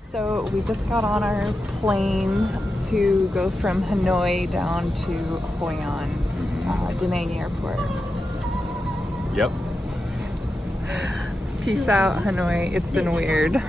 So we just got on our plane to go from Hanoi down to Hoi An, Da Nang Airport. Yep. Peace out, Hanoi. It's been weird.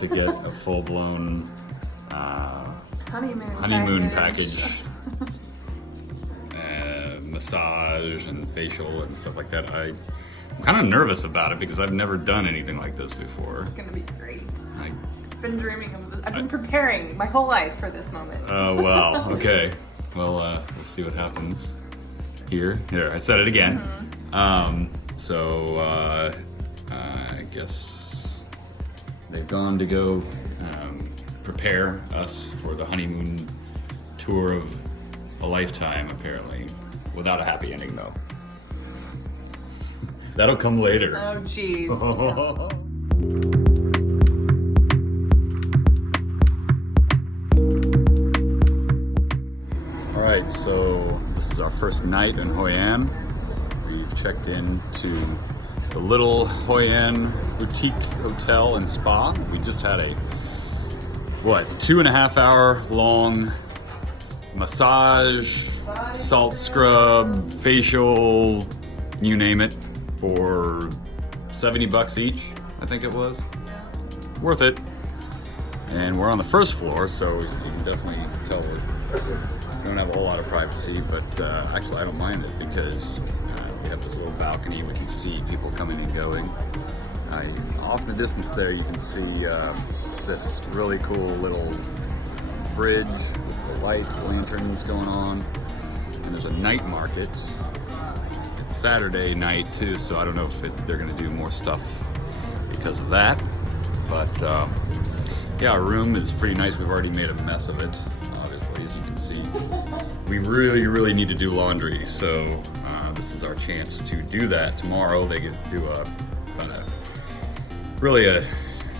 To get a full-blown honeymoon package. Massage and facial and stuff like that. I'm kind of nervous about it because I've never done anything like this before. It's gonna be great. I've been dreaming of this. I've been preparing my whole life for this moment. Oh, wow. Okay. Well, we'll see what happens here. Here, I said it again. I guess they've gone to go prepare us for the honeymoon tour of a lifetime, apparently. Without a happy ending, though. That'll come later. Oh, jeez. All right, so this is our first night in Hoi An. We've checked into the little Hoi An boutique hotel and spa. We just had a 2.5 hour long massage, salt scrub, facial, you name it, for $70 each, I think it was. Worth it. And we're on the first floor, so you can definitely tell we don't have a whole lot of privacy, but actually I don't mind it because we have this little balcony, we can see people coming and going. Off in the distance there you can see this really cool little bridge with the lights, lanterns going on, and there's a night market. It's Saturday night too, so I don't know if they're gonna do more stuff because of that, but yeah, our room is pretty nice. We've already made a mess of it, obviously, as you can see. We really need to do laundry, so this is our chance to do that. Tomorrow they get to do a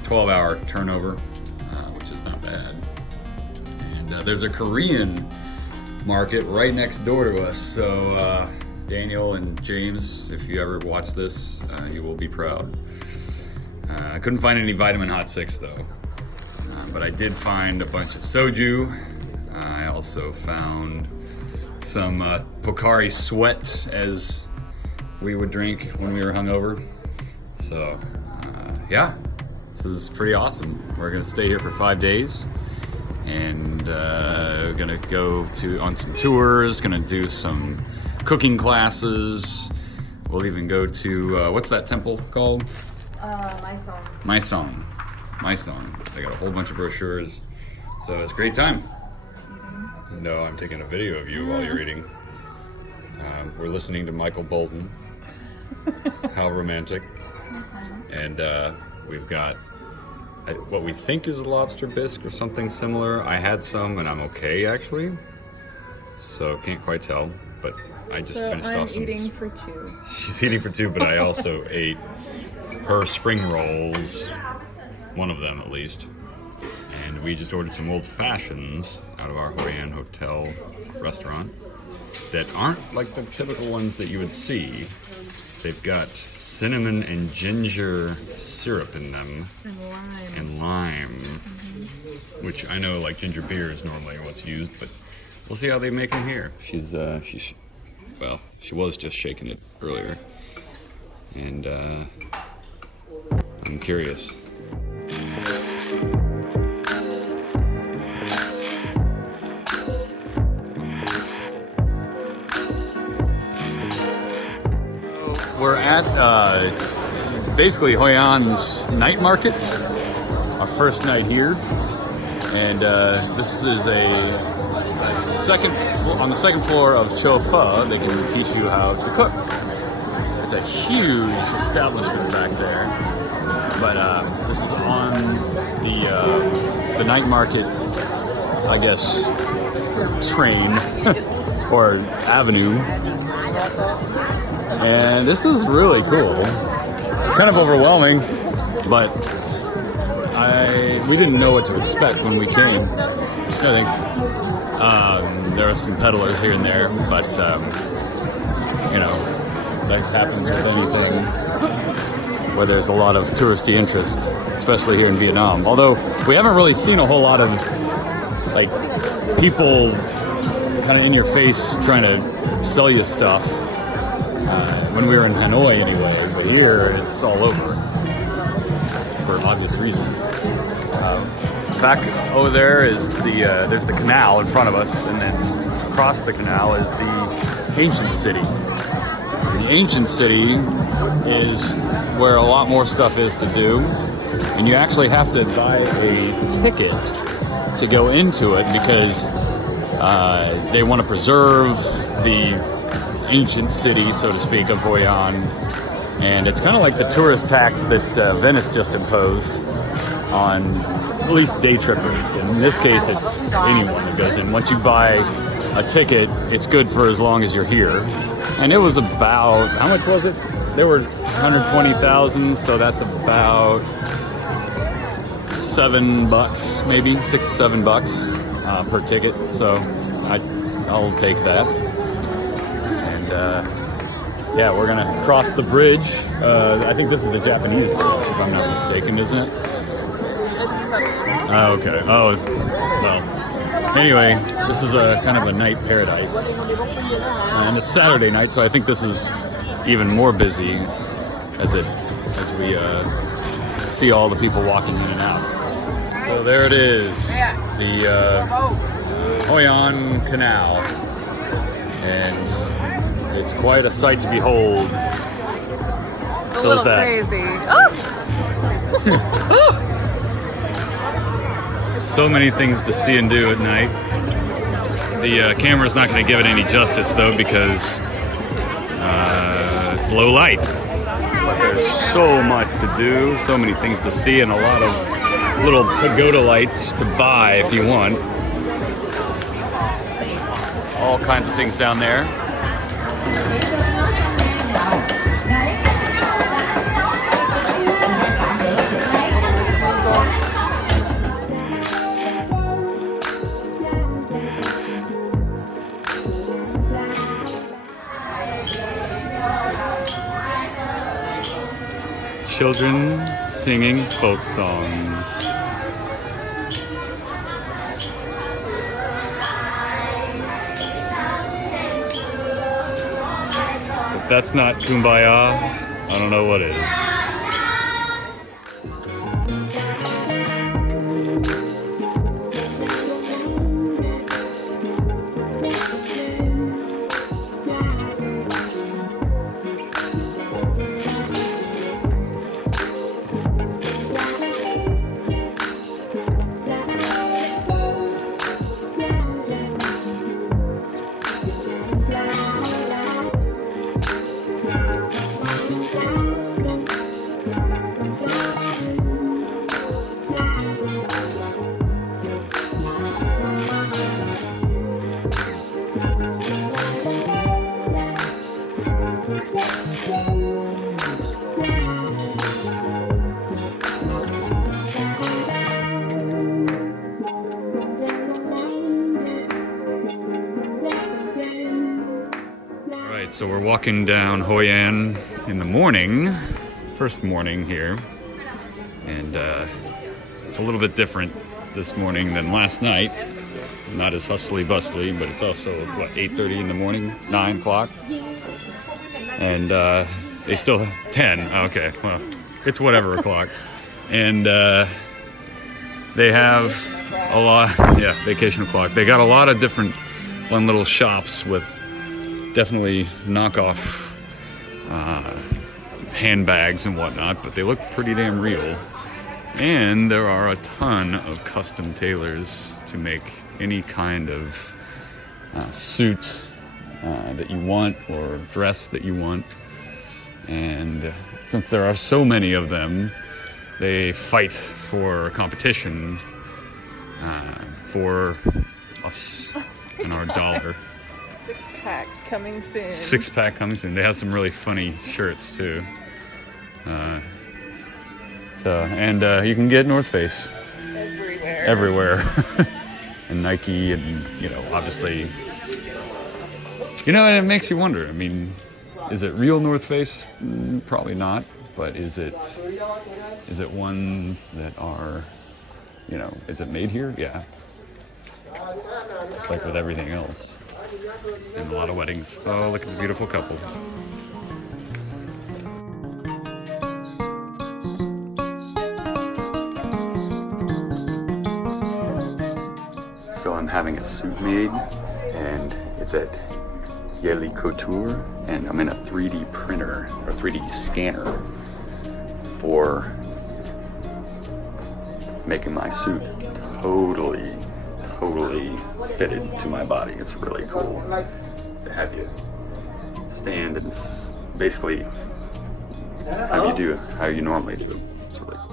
12-hour turnover, which is not bad. And there's a Korean market right next door to us, so Daniel and James, if you ever watch this, you will be proud. I couldn't find any vitamin hot 6 though, but I did find a bunch of soju. I also found some Pocari Sweat, as we would drink when we were hungover. So yeah, this is pretty awesome. We're gonna stay here for 5 days, and we're gonna go on some tours, gonna do some cooking classes. We'll even go to, what's that temple called? Maisong. They got a whole bunch of brochures, so it's a great time. No, I'm taking a video of you while you're eating. We're listening to Michael Bolton. How romantic. And we've got what we think is a lobster bisque or something similar. I had some and I'm okay actually, so can't quite tell, but I just finished off some. I'm eating for two. She's eating for two, but I also ate her spring rolls, one of them at least, and we just ordered some old fashions out of our Hoi An hotel restaurant that aren't like the typical ones that you would see. They've got cinnamon and ginger syrup in them, and lime, which I know like ginger beer is normally what's used, but we'll see how they make them here. She was just shaking it earlier, and I'm curious. We're at basically Hoi An's night market. Our first night here, and this is on the second floor of Cho Pho. They can teach you how to cook. It's a huge establishment back there, but this is on the night market, I guess, train or avenue, and this is really cool. It's kind of overwhelming, but we didn't know what to expect when we came. I think there are some peddlers here and there, but you know, that happens with anything where there's a lot of touristy interest, especially here in Vietnam. Although we haven't really seen a whole lot of like people kind of in your face trying to sell you stuff when we were in Hanoi anyway, but here it's all over for obvious reasons. Back over there is there's the canal in front of us, and then across the canal is the ancient city. The ancient city is where a lot more stuff is to do, and you actually have to buy a ticket to go into it because they want to preserve the ancient city, so to speak, of Hoi An, and it's kind of like the tourist tax that Venice just imposed on at least day trippers. In this case, it's anyone that goes in. Once you buy a ticket, it's good for as long as you're here. And it was about, how much was it? There were 120,000, so that's about $7, maybe $6 to $7 per ticket. So I'll take that. And yeah, we're gonna cross the bridge. I think this is the Japanese bridge, if I'm not mistaken, isn't it? Oh, okay. Oh, well. Anyway, this is a kind of a night paradise, and it's Saturday night, so I think this is even more busy as we see all the people walking in and out. So there it is, the Hoi An Canal, and it's quite a sight to behold. It's a little crazy. Oh! So many things to see and do at night. The camera's not going to give it any justice though, because it's low light. But there's so much to do, so many things to see, and a lot of little pagoda lights to buy if you want. All kinds of things down there. Children singing folk songs. If that's not Kumbaya, I don't know what is. So we're walking down Hoi An in the morning, first morning here, and it's a little bit different this morning than last night. Not as hustly bustly, but it's also, what, 8:30 in the morning, 9 o'clock? And they still, 10, okay, well, it's whatever o'clock. And they have a lot, yeah, vacation o'clock. They got a lot of different fun little shops with definitely knockoff handbags and whatnot, but they look pretty damn real. And there are a ton of custom tailors to make any kind of suit that you want or dress that you want. And since there are so many of them, they fight for competition for us and our dollar. Six-pack coming soon. Six-pack coming soon. They have some really funny shirts too. And you can get North Face everywhere. And Nike, and obviously, and it makes you wonder. I mean, is it real North Face? Probably not. But is it ones that are, is it made here? Yeah. It's like with everything else. And a lot of weddings. Oh, look at the beautiful couple. So I'm having a suit made, and it's at Yeli Couture, and I'm in a 3D printer or 3D scanner for making my suit totally fitted to my body. It's really cool to have you stand and basically how you normally do. It's really cool.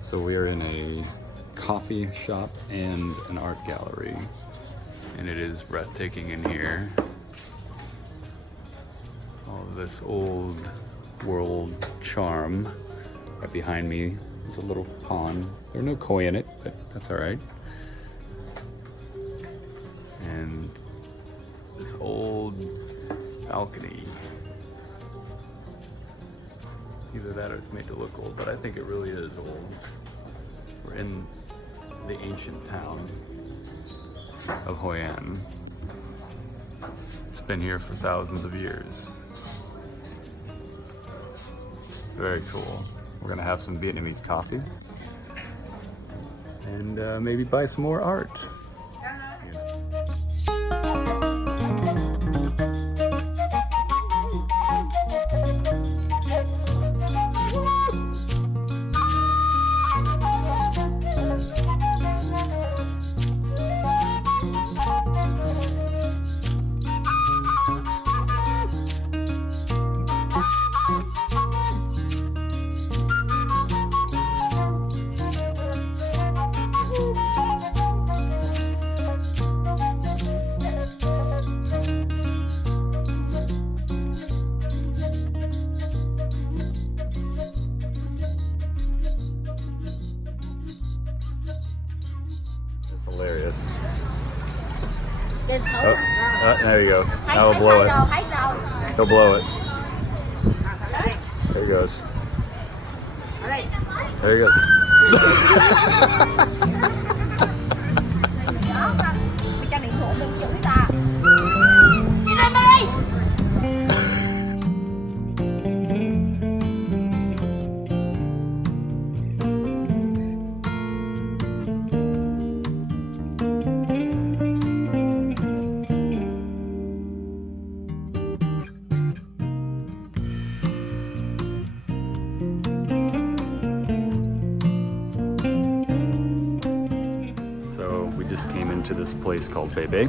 So we are in a coffee shop and an art gallery, and it is breathtaking in here. All of this old world charm. Right behind me is a little pond. There are no koi in it, but that's all right. And this old balcony. Either that or it's made to look old, but I think it really is old. We're in the ancient town of Hoi An. It's been here for thousands of years. Very cool. We're gonna have some Vietnamese coffee and maybe buy some more art. Hilarious. Oh, there you go. Now we'll blow it. He'll blow it. There he goes. There he goes. We just came into this place called Bebe.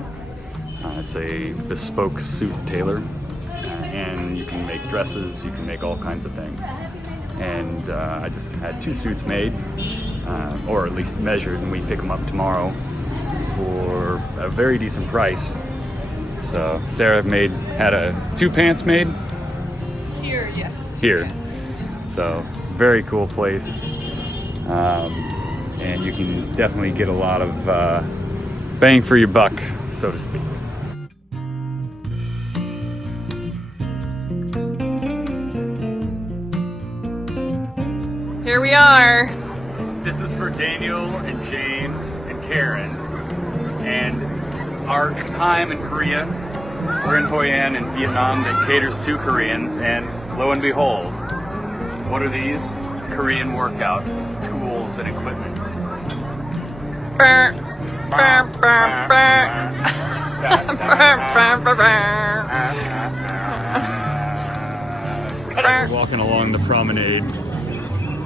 It's a bespoke suit tailor, and you can make dresses, you can make all kinds of things. And I just had 2 suits made, or at least measured, and we pick them up tomorrow for a very decent price. So Sarah had 2 pants made? Here, yes. Here. So very cool place. And you can definitely get a lot of bang for your buck, so to speak. Here we are. This is for Daniel and James and Karen. And our time in Korea, we're in Hoi An in Vietnam that caters to Koreans, and lo and behold, what are these? Korean workout tools and equipment. We're walking along the promenade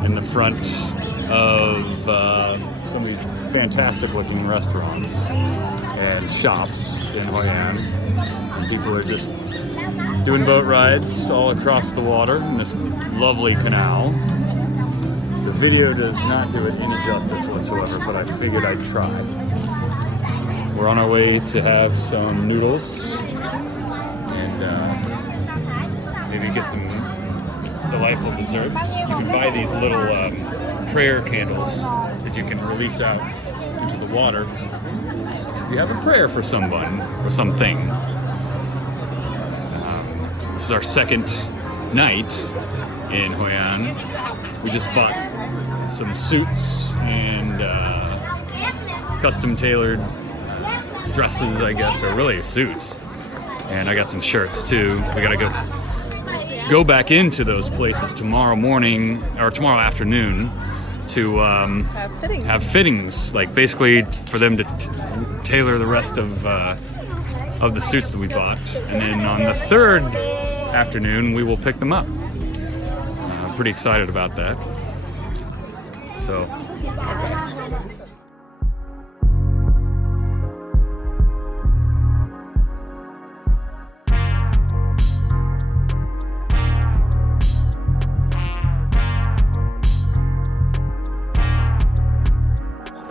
in the front of some of these fantastic looking restaurants and shops in Hoi An. And people are just doing boat rides all across the water in this lovely canal. The video does not do it any justice whatsoever, but I figured I'd try. We're on our way to have some noodles and maybe get some delightful desserts. You can buy these little prayer candles that you can release out into the water if you have a prayer for someone or something. This is our second night in Hoi An. We just bought some suits and custom tailored dresses, I guess, or really suits. And I got some shirts too. We gotta go back into those places tomorrow morning or tomorrow afternoon to have fittings, like basically for them to tailor the rest of the suits that we bought. And then on the third afternoon, we will pick them up. I'm pretty excited about that. So.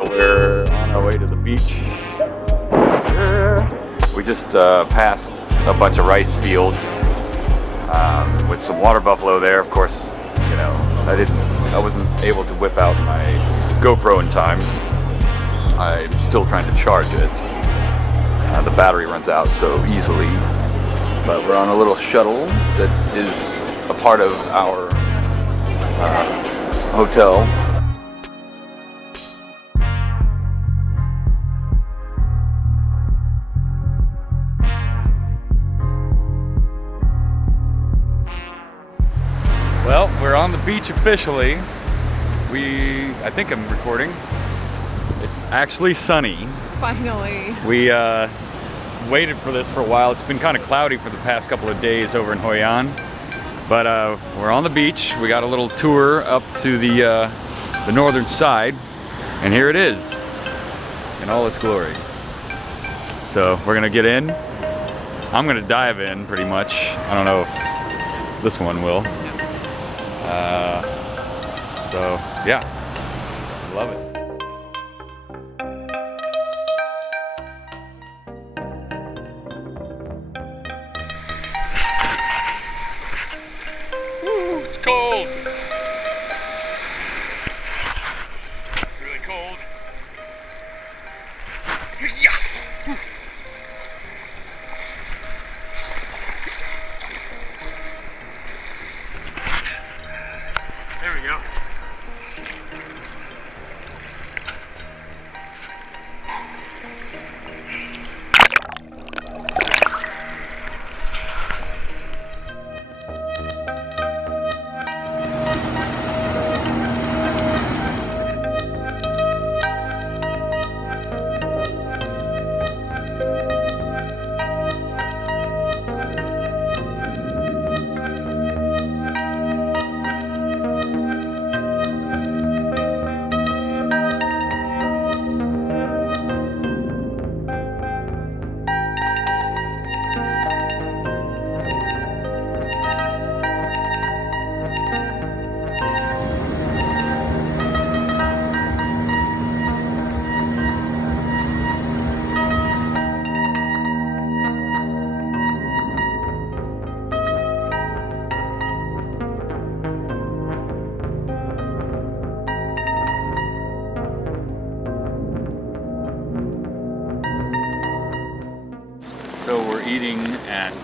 We're on our way to the beach. We just passed a bunch of rice fields with some water buffalo there. Of course, you know, I wasn't able to whip out my GoPro in time. I'm still trying to charge it. The battery runs out so easily. But we're on a little shuttle that is a part of our hotel. Well, we're on the beach officially. I think I'm recording. It's actually sunny. Finally. We waited for this for a while. It's been kind of cloudy for the past couple of days over in Hoi An. But we're on the beach. We got a little tour up to the northern side. And here it is in all its glory. So we're gonna get in. I'm gonna dive in pretty much. I don't know if this one will. So yeah, love it. Woo, it's cold. It's really cold. Yeah. There we go. So we're eating at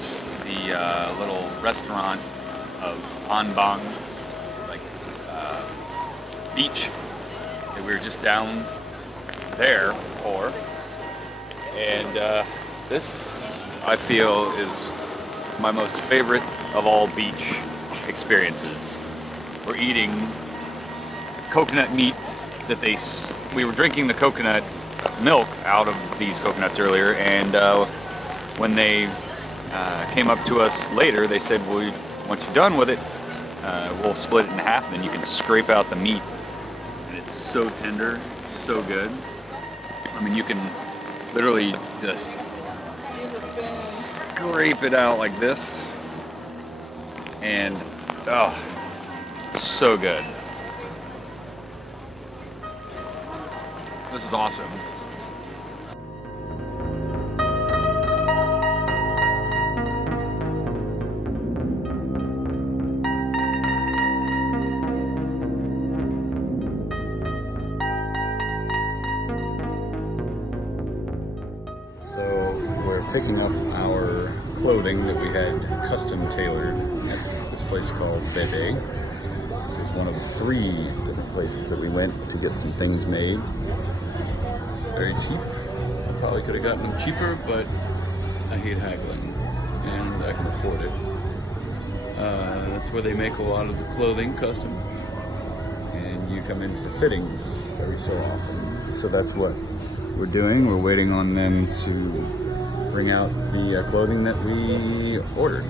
the little restaurant of Anbang, like beach that we were just down there for. And this, I feel, is my most favorite of all beach experiences. We're eating coconut meat that we were drinking the coconut milk out of these coconuts earlier, and when they came up to us later, they said, well, once you're done with it, we'll split it in half, and then you can scrape out the meat. And it's so tender, it's so good. I mean, you can literally just scrape it out like this, and oh, so good. This is awesome. So we're picking up our clothing that we had custom tailored at this place called Bebe. This is one of the 3 different places that we went to get some things made. Very cheap. I probably could have gotten them cheaper, but I hate haggling and I can afford it. That's where they make a lot of the clothing custom, and you come in for fittings every so often. So that's what we're doing. We're waiting on them to bring out the clothing that we ordered.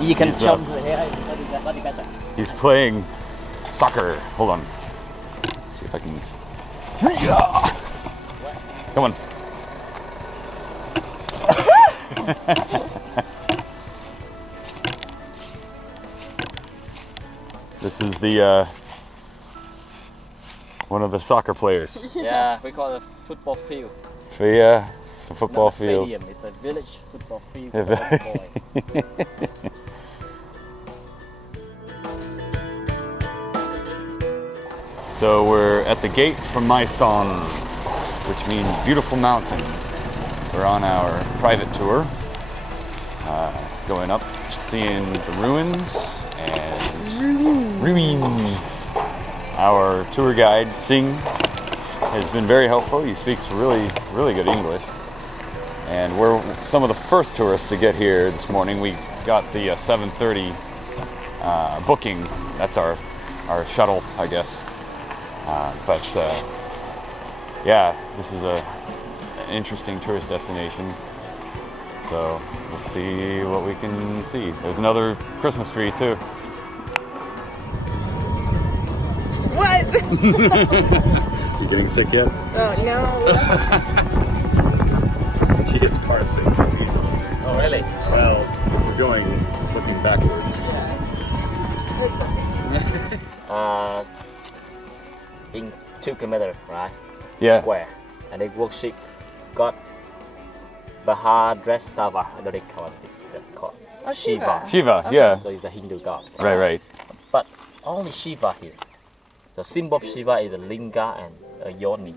You can show He's playing soccer. Hold on. Let's see if I can. Come on. This is the one of the soccer players. Yeah, we call it a football field. So yeah, it's a football field. Stadium. It's a village football field for the boy. So we're at the gate from Maison, which means beautiful mountain. We're on our private tour, going up, seeing the ruins and ruins. Our tour guide, Singh, has been very helpful. He speaks really good English. And we're some of the first tourists to get here this morning. We got the 7:30 booking. That's our shuttle, I guess. But yeah, this is an interesting tourist destination. So let's see what we can see. There's another Christmas tree too. What? You getting sick yet? Oh no. She gets car sick easily. Oh, really? Well, we're going flipping backwards. In 2 kilometers, right? Yeah. Square. And they worship God Bahadresava. I don't know how it's called. Oh, Shiva. Shiva, yeah. So it's a Hindu god. Right. But only Shiva here. The symbol of Shiva is a linga and a yoni.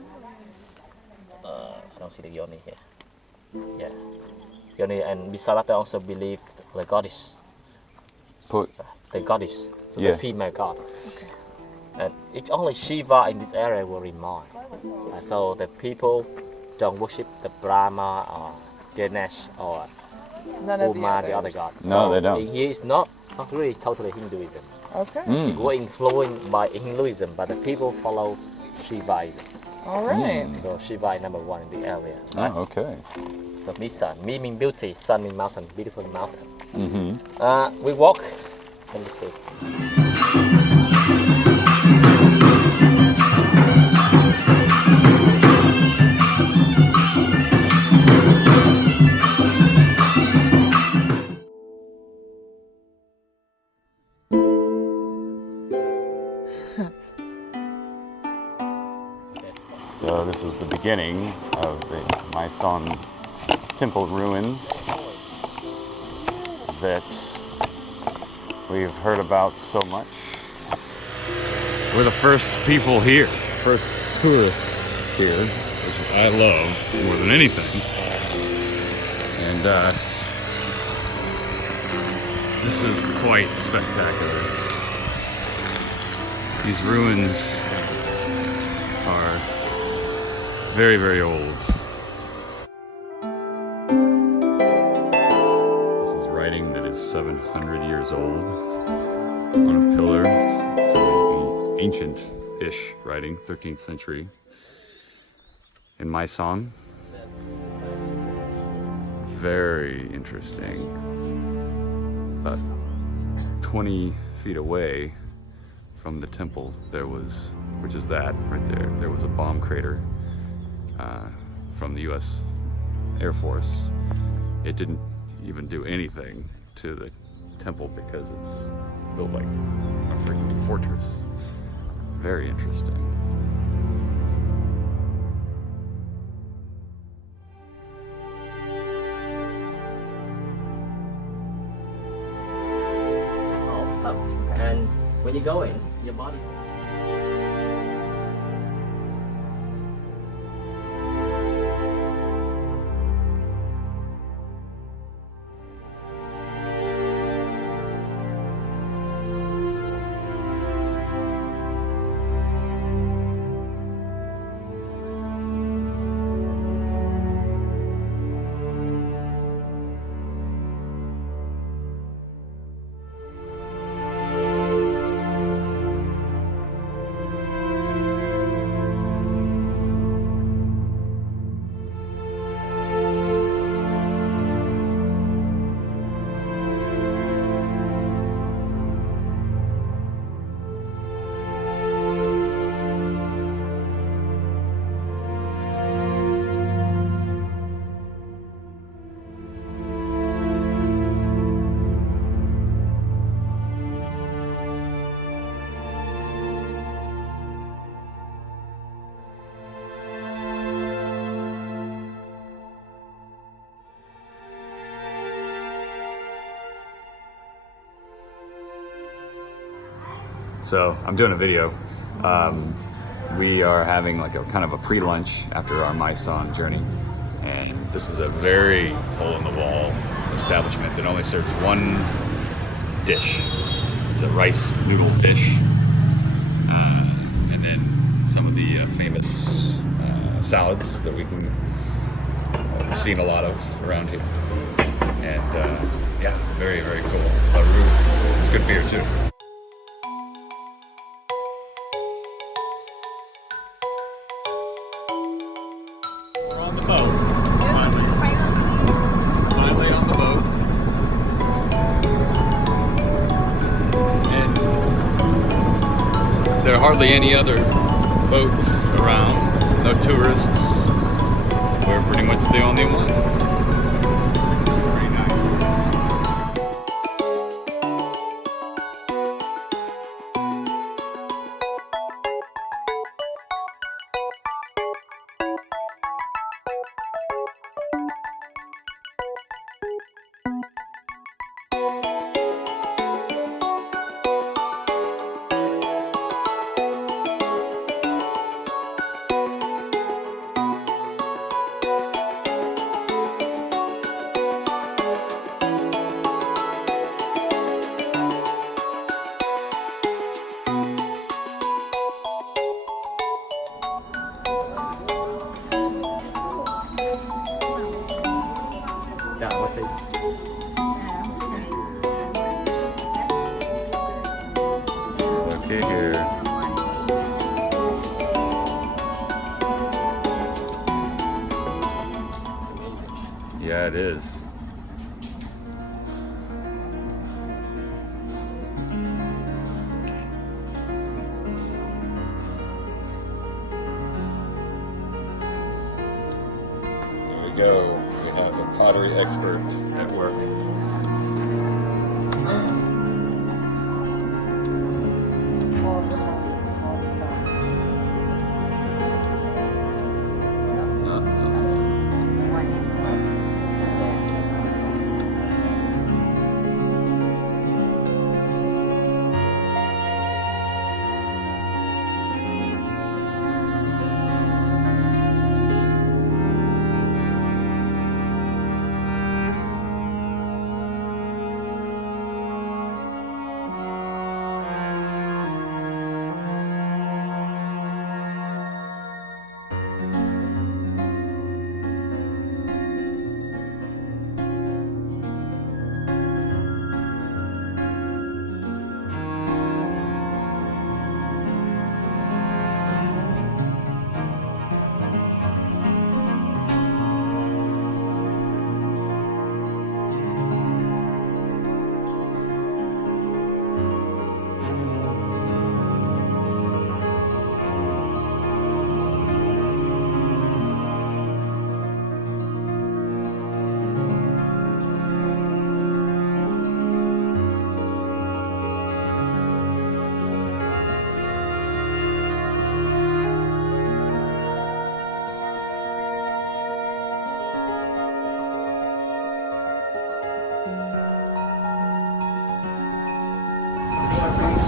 I don't see the yoni here. Yeah. Yoni, and besides that, I also believe the goddess. The goddess. So Yeah. the female god. Okay. And it's only Shiva in this area will remain. So the people don't worship the Brahma or Ganesh or None of Uma, the the other others. gods. No, So they don't. He is not really totally Hinduism. Okay. It was influenced by Hinduism, but the people follow Shivaism. All right. So Shiva is number 1 in the area. Right? Oh, okay. So Misa, Mi means beauty, Sun means mountain, beautiful mountain. Mm-hmm. We walk. Let me see. So this is the beginning of the Maison temple ruins that we've heard about so much. We're the first people here, first tourists here, which I love more than anything. And this is quite spectacular. These ruins are very, very old. This is writing that is 700 years old on a pillar. It's some ancient-ish writing, 13th century. In my song. Very interesting. About 20 feet away from the temple, there was, which is that right there, there was a bomb crater from the US Air Force. It didn't even do anything to the temple because it's built like a freaking fortress. Very interesting. And when you go in, your body. So I'm doing a video. We are having like a kind of a pre-lunch after our Maison journey. And this is a very hole-in-the-wall establishment that only serves one dish. It's a rice noodle dish. And then some of the famous salads that we've seen a lot of around here. And yeah, very, very cool. It's good beer too. On the boat. Finally on the boat. And there are hardly any other boats around, no tourists. We're pretty much the only ones. Very nice. Yeah, what's it? Okay, here. It's amazing. Yeah, it is. There we go. We have a pottery expert at work.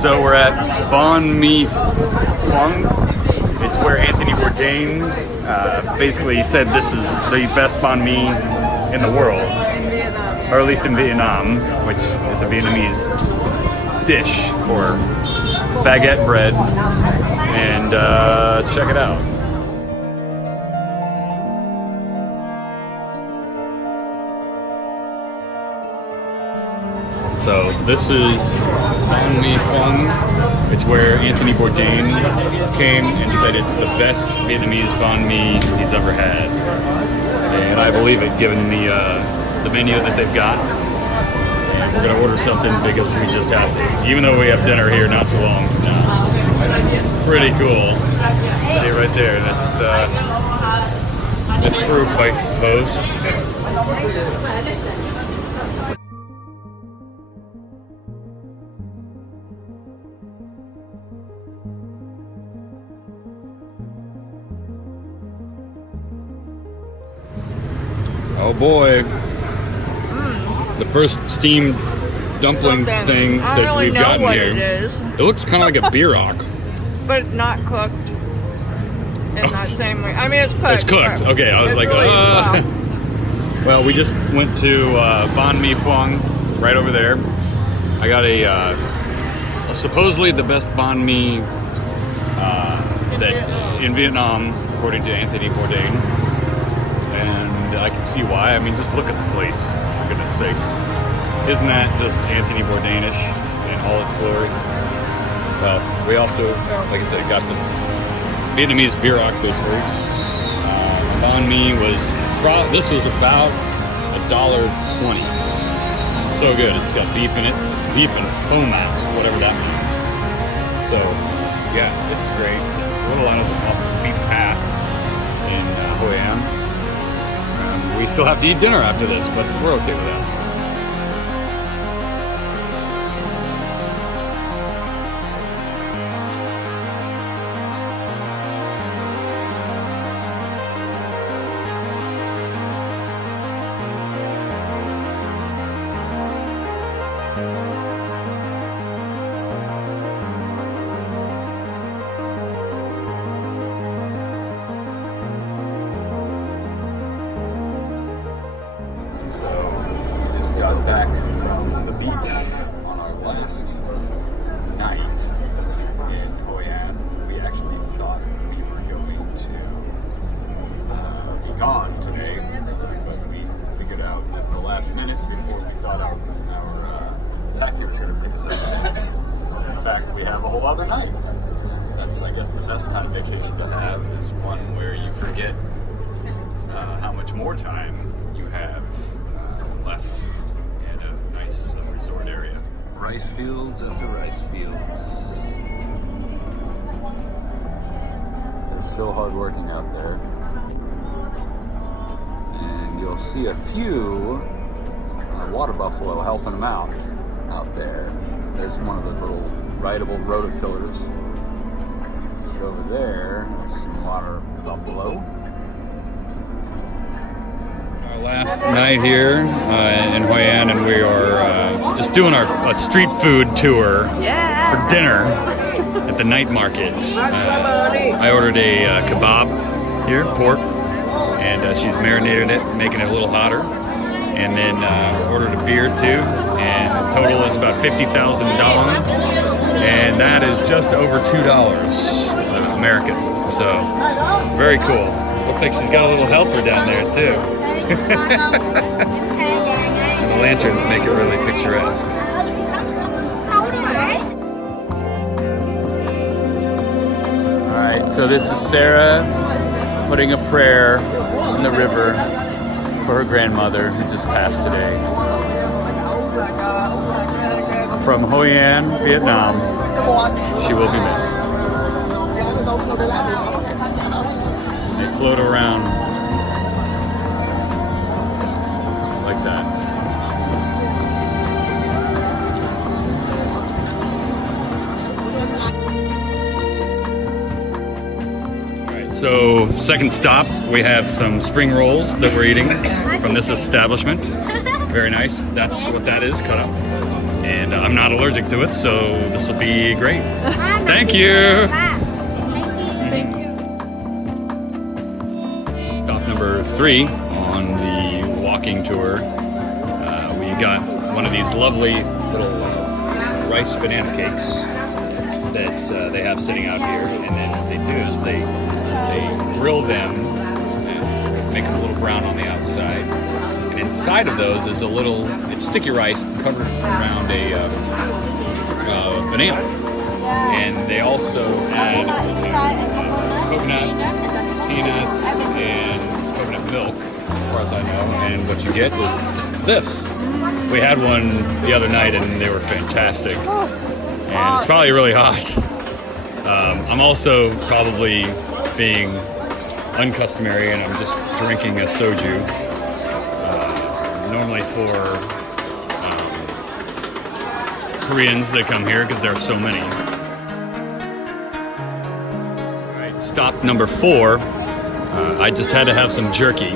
So we're at Banh Mi Phung. It's where Anthony Bourdain basically said this is the best banh mi in the world, or at least in Vietnam, which is a Vietnamese dish or baguette bread. And check it out. So this is Banh Mi Phung. It's where Anthony Bourdain came and said it's the best Vietnamese banh mi he's ever had. And I believe it, given the menu that they've got. And we're gonna order something because we just have to, even though we have dinner here not too long from now. Pretty cool. See right there. That's proof, I suppose. Oh boy. The first steamed dumpling thing that we've gotten here. It looks kind of like a bierock. But not cooked. In that same way. I mean, it's cooked. It's cooked. Okay, I was like, really Well, we just went to Banh Mi Phung, right over there. I got a supposedly the best banh mi that in Vietnam, according to Anthony Bourdain. And I can see why. I mean, just look at the place, for goodness sake. Isn't that just Anthony Bourdainish in all its glory? Well, we also, like I said, got the Vietnamese bierock this week. Banh mi was, this was about $1.20. So good. It's got beef in it. It's beef and pho mats, whatever that means. So, yeah, it's great. Just a little out of the beaten path in Hoi An. We still have to eat dinner after this, but we're okay with that. Got back from the beach on our last night in Hoi An. We actually thought we were going to be gone today, but we figured out at the last minute before we thought our taxi was going to pick us up. In fact, we have a whole other night. That's, I guess, the best kind of vacation to have is one where you forget how much more time you have left. Resort area. Rice fields after rice fields. It's so hard working out there. And you'll see a few water buffalo helping them out there. There's one of those little rideable rototillers. Over there, some water buffalo. Last night here in Hoi An, and we are just doing our street food tour for dinner at the night market. I ordered a kebab here, pork, and she's marinated it, making it a little hotter. And then ordered a beer too, and the total is about $50,000, and that is just over $2 American. So very cool. Looks like she's got a little helper down there too. The lanterns make it really picturesque. Alright, so this is Sarah putting a prayer in the river for her grandmother who just passed today. From Hoi An, Vietnam, she will be missed. They float around like that. Alright, so second stop, we have some spring rolls that we're eating from this establishment. Very nice. That's what that is, cut up. And I'm not allergic to it, so this will be great. Thank you. Thank you. Stop number 3 on the walking tour. We got one of these lovely little rice banana cakes that they have sitting out here, and then what they do is they grill them and make them a little brown on the outside. And inside of those is it's sticky rice covered around a banana. And they also add coconut, peanuts, and coconut milk, as far as I know. And what you get is this. We had one the other night and they were fantastic. And it's probably really hot. I'm also probably being uncustomary and I'm just drinking a soju. Normally for Koreans that come here because there are so many. All right, stop number 4. I just had to have some jerky,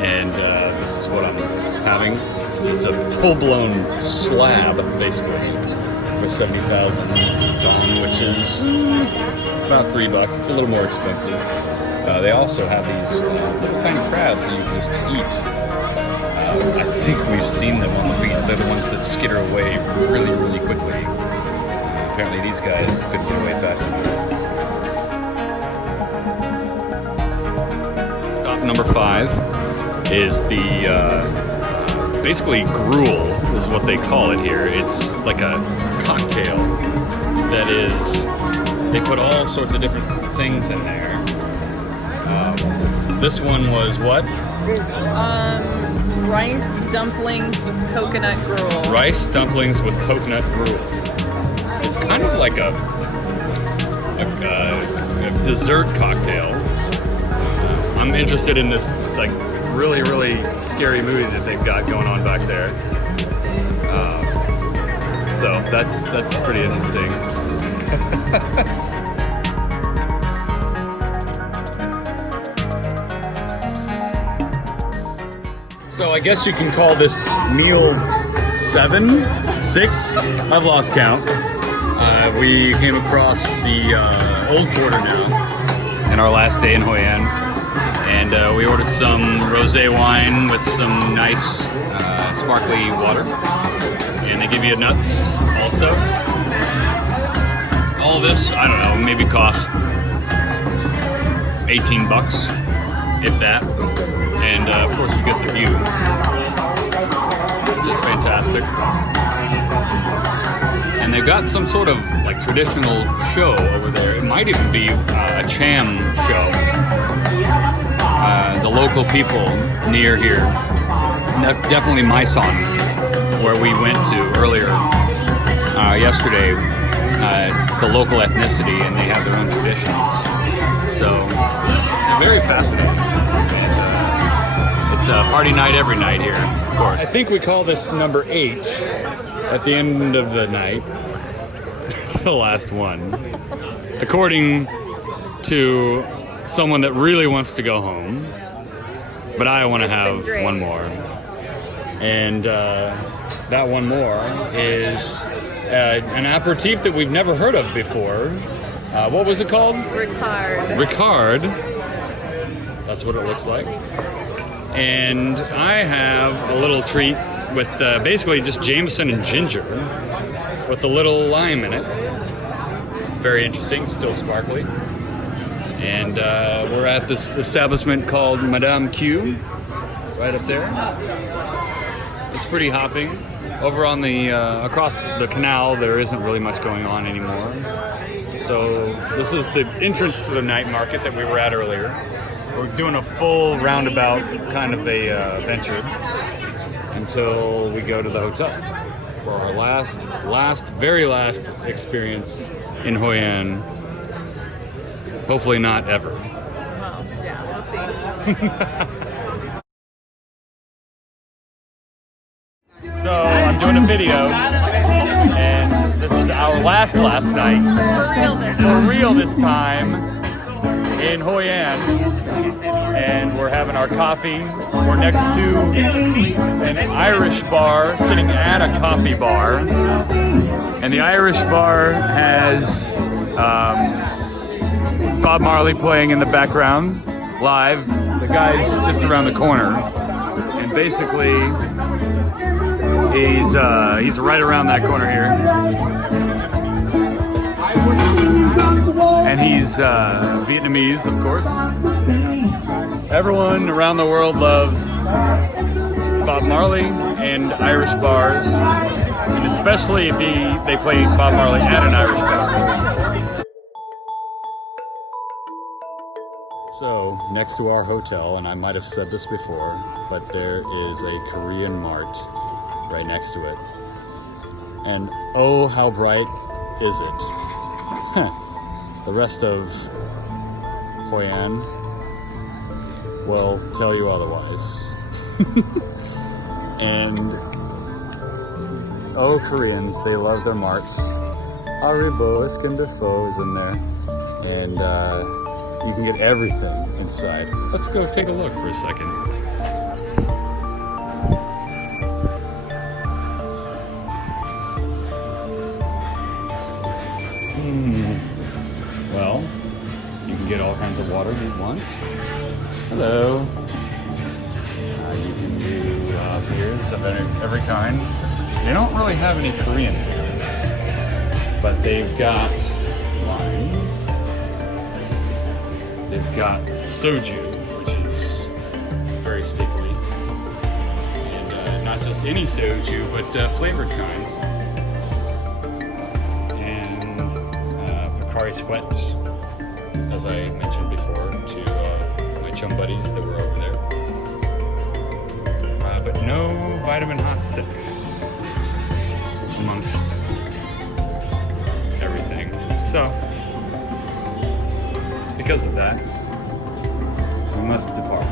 and this is what I'm having. It's a full-blown slab, basically, for 70,000 dong, which is about $3. It's a little more expensive. They also have these little tiny crabs that you can just eat. I think we've seen them on the beach. They're the ones that skitter away really, really quickly. Apparently these guys couldn't get away fast enough. Stop number 5 is the, basically gruel is what they call it here. It's like a cocktail that is, they put all sorts of different things in there. This one was what? Rice dumplings with coconut gruel. Rice dumplings with coconut gruel. It's kind of like a dessert cocktail. I'm interested in this like really, really scary movie that they've got going on back there. So that's pretty interesting. So I guess you can call this meal 7, 6. I've lost count. We came across the old quarter now in our last day in Hoi An, and we ordered some rosé wine with some nice sparkly water, and they give you nuts also. All of this, I don't know, maybe cost $18, if that. And of course you get the view, which is fantastic. And they've got some sort of like traditional show over there. It might even be a Cham show. The local people near here, definitely Maison, where we went to earlier yesterday. It's the local ethnicity and they have their own traditions. So, very fascinating. It's a party night every night here, of course. I think we call this number 8 at the end of the night. The last one. According to someone that really wants to go home. But I want to have one more. And that one more is an aperitif that we've never heard of before. What was it called? Ricard. Ricard. That's what it looks like. And I have a little treat with basically just Jameson and ginger with a little lime in it. Very interesting, still sparkly. And we're at this establishment called Madame Q, right up there. It's pretty hopping. Over on the, across the canal, there isn't really much going on anymore. So this is the entrance to the night market that we were at earlier. We're doing a full roundabout kind of a venture until we go to the hotel for our very last experience in Hoi An. Hopefully not ever. Well, yeah, we'll see. So I'm doing a video, and this is our last night. For real this time. For real this time. in Hoi An, and we're having our coffee. We're next to an Irish bar, sitting at a coffee bar, and the Irish bar has Bob Marley playing in the background, live. The guy's just around the corner, and basically he's right around that corner here. And he's Vietnamese, of course. Everyone around the world loves Bob Marley and Irish bars, and especially if they play Bob Marley at an Irish bar. So, next to our hotel, and I might have said this before, but there is a Korean mart right next to it. And oh, how bright is it? The rest of Hoi An will tell you otherwise. And oh, Koreans, they love their marts. Haribo, Eskinderfo is in there. And you can get everything inside. Let's go take a look for a second. Well, you can get all kinds of water you want. Hello. You can do beers of every kind. They don't really have any Korean beers, but they've got wines. They've got soju, which is very sticky, and not just any soju, but flavored kinds. Sweat, as I mentioned before, to my chum buddies that were over there. But no vitamin hot 6 amongst everything. So, because of that, we must depart.